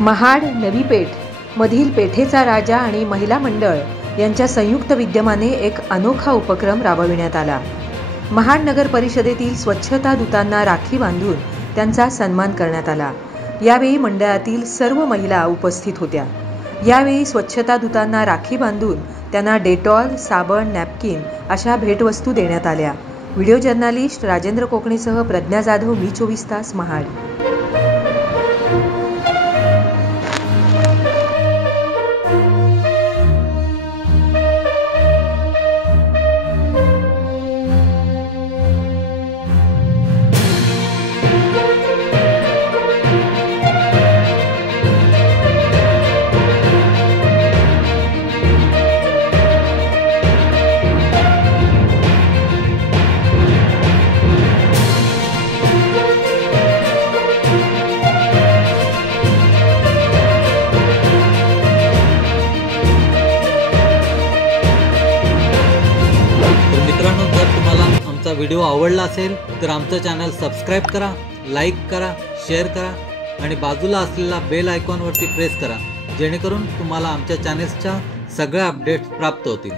महाड नवी पेठ मधील पेठेचा राजा आणि महिला मंडळ यांच्या संयुक्त विद्यमाने एक अनोखा उपक्रम राबविण्यात आला। महाड नगर परिषदेतील स्वच्छता दूतांना राखी बांधून त्यांचा सन्मान करण्यात आला। यावेळी मंडळातील सर्व महिला उपस्थित होत्या। यावेळी स्वच्छता दूतांना राखी बांधून त्यांना डेटॉल, साबण, नॅपकिन अशा भेटवस्तू देण्यात आल्या। व्हिडिओ जर्नलिस्ट राजेंद्र कोकणेसह प्रज्ञा जाधव, मी 24 तास, महाड। मित्रांनो, जर तुम्हाला आमचा व्हिडिओ आवडला असेल तर आमचं चॅनल सबस्क्राईब करा, लाईक करा, शेअर करा आणि बाजूला असलेला बेल आयकॉनवरती प्रेस करा, जेणेकरून तुम्हाला आमच्या चॅनेल्सच्या सगळ्या अपडेट्स प्राप्त होतील।